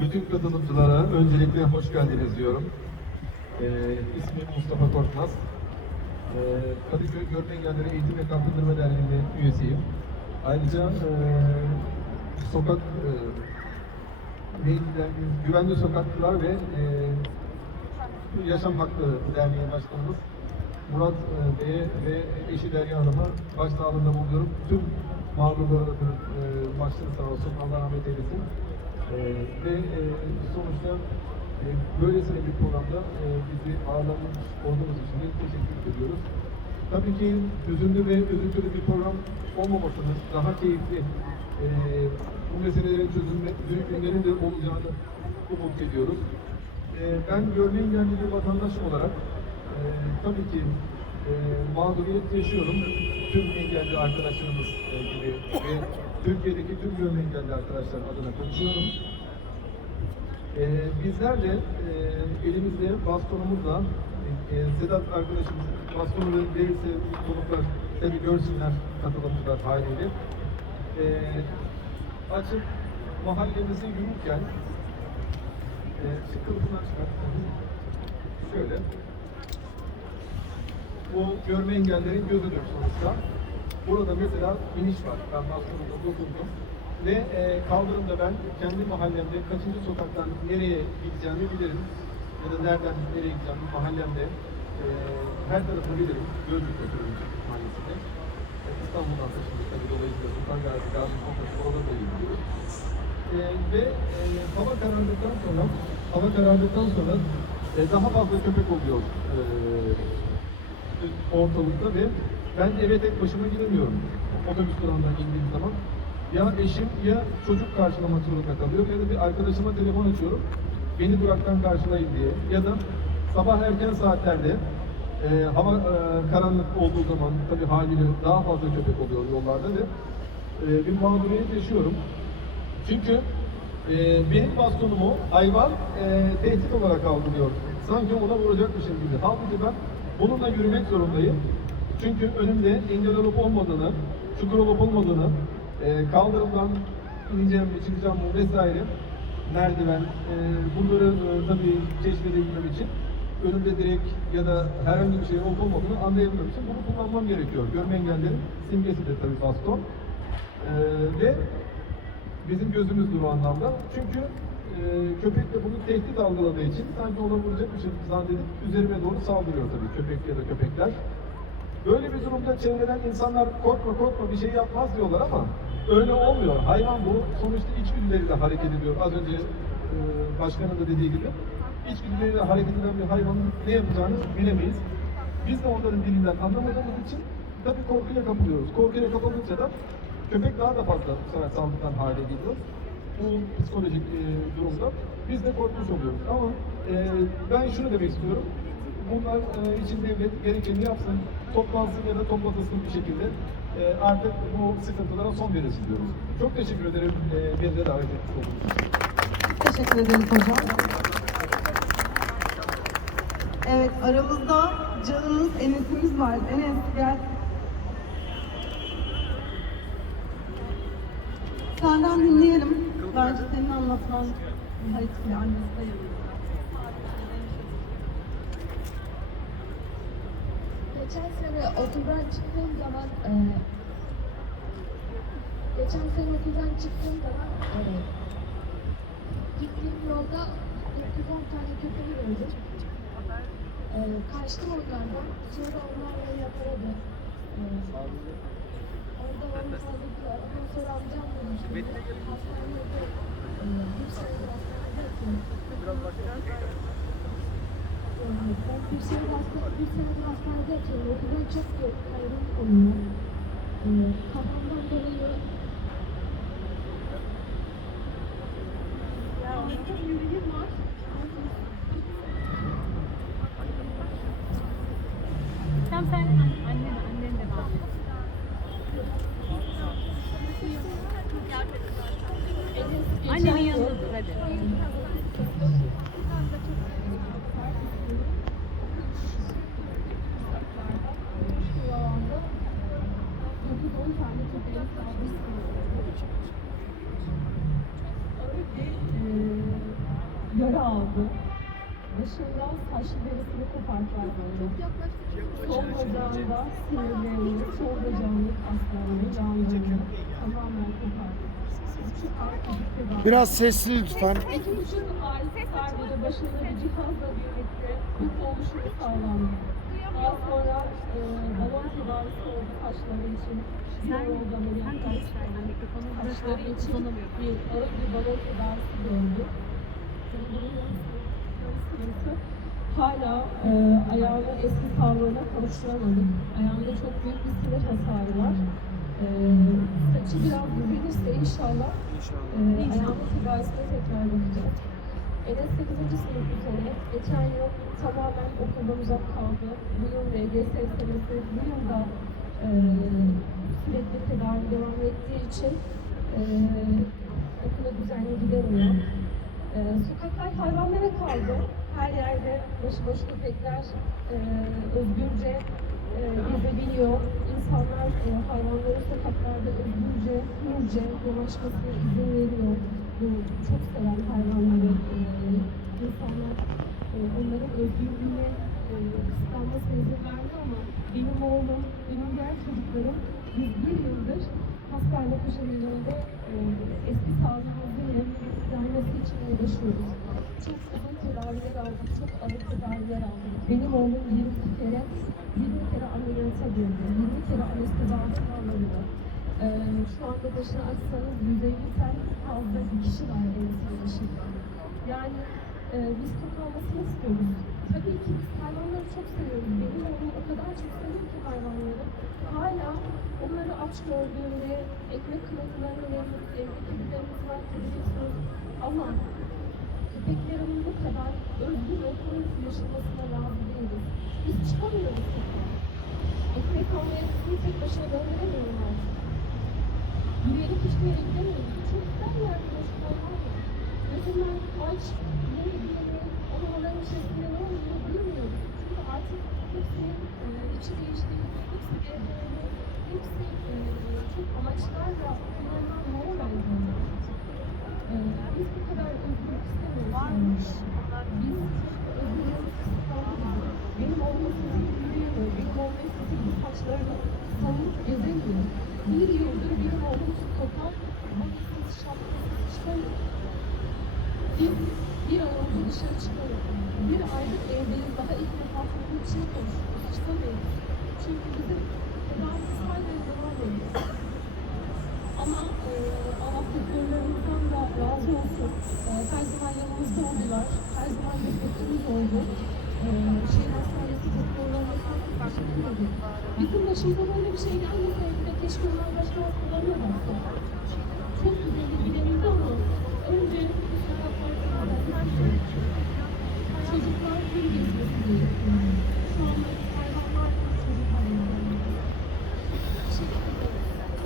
Bütün katılımcılara öncelikle hoş geldiniz diyorum. Ee, ismim Mustafa Korkmaz. Ee, Kadıköy Görme Engelleri Eğitim ve Kalkındırma Derneği'nin üyesiyim. Ayrıca e, sokak e, neydi derneği? Güvenli Sokaklar ve e, Yaşam Hakkı Derneği Başkanımız Murat e, Bey'e ve eşi Derya Hanım'a baş sağlığında bulunuyorum. Tüm mağdurlara da e, başları sağ olsun, Allah rahmet eylesin. E, ve e, sonuçta e, böylesine bir programda e, bizi ağırlamış olduğunuz için de teşekkür ediyoruz. Tabii ki hüzünlü ve üzüntülü bir program olmamasını, daha keyifli, e, bu meselelerin çözülme günlerin de olacağını umut ediyoruz. E, ben görme engelli bir vatandaş olarak e, tabii ki e, mağduriyet yaşıyorum. Tüm engelli arkadaşlarımız e, gibi ve Türkiye'deki tüm görme engelli arkadaşlar adına konuşuyorum. E, bizler de e, elimizde bastonumuzla e, Sedat arkadaşımız bastonu ve verirse konuklar tabii görsünler katılımcılar haliyle. E, açıp mahallemizi yürürken e, çıkartalım. Şöyle. Bu görme engellerin gözüdür sonuçta. Burada mesela iniş var. Ben bastonumda dokundum. Ve e, kaldırımda ben kendi mahallemde kaçıncı sokaktan nereye gideceğimi bilirim. Ya da nereden nereye gideceğimi mahallemde e, her tarafı bilirim. Gözlük götürürüm mahallesinde. E, İstanbul'dan da şimdi tabii dolayısıyla Sultan Gazi, Gazi Kompası oradan da gidiyoruz. E, ve e, hava karardıktan sonra hava karardıktan sonra e, daha fazla köpek oluyor e, ortalıkta ve ben eve tek başıma gidemiyorum. Otobüs durağından indiğim zaman ya eşim ya çocuk karşılamak zorunda kalıyor ya da bir arkadaşıma telefon açıyorum. Beni duraktan karşılayın diye ya da sabah erken saatlerde e, hava e, karanlık olduğu zaman tabii haliyle daha fazla köpek oluyor yollarda ve e, bir mağduriyet yaşıyorum. Çünkü e, benim bastonumu hayvan e, tehdit olarak algılıyor. Sanki ona vuracakmışım gibi. Halbuki ben bununla yürümek zorundayım. Çünkü önümde engel olup olmadığını, çukur olup olmadığını, e, kaldırımdan ineceğim mi, çıkacağım mı vesaire, merdiven, e, bunları e, tabii keşfedebilmem için önümde direkt ya da herhangi bir şey olup olmadığını anlayabilmem için bunu kullanmam gerekiyor. Görme engellerin simgesidir tabii baston. E, ve bizim gözümüzdür o anlamda. Çünkü e, köpek de bunu tehdit algıladığı için sanki ona vuracakmışım zannedip üzerime doğru saldırıyor tabii köpek ya da köpekler. Böyle bir durumda çevreden insanlar korkma korkma bir şey yapmaz diyorlar ama öyle olmuyor. Hayvan bu sonuçta içgüdüleriyle hareket ediyor. Az önce e, başkanın da dediği gibi içgüdüleriyle hareket eden bir hayvanın ne yapacağını bilemeyiz. Biz de onların dilinden anlamadığımız için tabii korkuya kapılıyoruz. Korkuya kapıldıkça da köpek daha da fazla bu sefer saldırgan hale geliyor. Bu psikolojik e, durumda biz de korkmuş oluyoruz. Ama e, ben şunu demek istiyorum. Bunlar e, için devlet gerekeni yapsın, toplansın ya da toplatılsın bir şekilde e, artık bu sıkıntılara son verilsin diyoruz. Çok teşekkür ederim e, beni de davet olduğunuz için. Teşekkür ederiz hocam. Evet aramızda canımız Enes'imiz var. Enes gel. Senden dinleyelim. Bence senin anlatman etkili. Annesi de. Geçen sene okuldan çıktığım zaman e, geçen sene okuldan çıktığım zaman e, gittiğim yolda 9-10 tane köpeği gördüm. E, kaçtım onlardan. Sonra onlar beni yakaladı. E, orada onu saldırdılar. Ondan sonra amcam bulmuştu. Hastanede e, bir sene hastanede yatıyorum. Ben bir sene hasta, bir sene hastanede yatıyorum. Okuldan çok kaybım oluyor. Ee, kafamdan dolayı Tamam sen annen, annen de var. Annenin yanında dur hadi. Şu anda 9-10 tane köpeğin saldırısı oluyor. Yara aldı. Başında saçlı derisini koparttılar böyle. Sol bacağında sinirlerini, sol bacağını kaslarını, yağlarını tamamen koparttı. Çok ağır bir tedavi. Biraz sesli lütfen. Hala e, ayağını eski sağlığına kavuşturamadık. Ayağında çok büyük bir sinir hasarı var. Saçı biraz düzelirse inşallah e, ayağının tedavisine tekrar bakacağız. Enes 8. sınıf sene. Geçen yıl tamamen okuldan uzak kaldı. Bu yıl LGS senesi, bu yıl da e, sürekli tedavi devam ettiği için e, okula düzenli gidemiyor. E, sokaklar hayvanlara kaldı. Her yerde başıboş köpekler e, özgürce e, gezebiliyor. İnsanlar e, hayvanların sokaklarda özgürce, hürce dolaşmasına izin veriyor. Bu çok seven hayvanları e, insanlar e, onların özgürlüğüne e, kısıtlanmasına izin verdi ama benim oğlum, benim diğer çocuklarım biz bir yıldır hastane koşullarında e, eski sağlığımızın gelmesi için uğraşıyoruz. Çok uzun tedaviler aldık, çok ağır tedaviler aldık. Benim oğlum 20 kere, 20 kere ameliyata girdi, 20 kere anestezi altına alındı. E, şu anda başını açsanız 150 sen fazla bir kişi var elimizin başında. Yani e, biz kurtarmasını istiyoruz. Tabii ki biz hayvanları çok seviyoruz. Benim oğlum o kadar çok seviyor ki hayvanları. Hala onları aç gördüğünde ekmek kırıntılarını veriyoruz. Evde kedilerimiz var, biliyorsunuz. Ama köpeklerin bu kadar özgür ve huzurlu yaşamasına razı değiliz. Biz çıkamıyoruz sokağa. Ekmek almaya kızını tek başına gönderemiyorum artık. Yürüyerek hiçbir yere gidemiyoruz. Çok güzel yerde yaşıyorlar var. Gözümden aç, yeni bir yeni, ama onların içerisinde ne oluyor bilmiyoruz. Çünkü artık hepsinin e, içi değişti, hepsi evlendi, hepsi e, çok amaçlarla kullanılan yere benziyor. E, biz bu kadar özgür istemiyoruz. Varmış. Biz özgürlüğümüz kısıtlandı. Benim sizin yürüyemiyor. Eskisi gibi saçlarını savunup gezemiyor. Bir yıldır çıkamıyor. Biz bir an önce dışarı çıkalım. Bir aylık evdeyiz. Daha ilk defa toplum içine konuşuyoruz. Çünkü bizim tedavimiz hala var. Her zaman desteklerimiz oldu. Ee, şehir hastanesi doktorlarına çok farklı Bizim başımıza böyle bir şey gelmeseydi de keşke onlar başka hastalarına da Çok güzel ilgilenildi ama önce sokaklar kaldırmak şey- Çocuklar gün geçmesi gerekiyor. Şu anda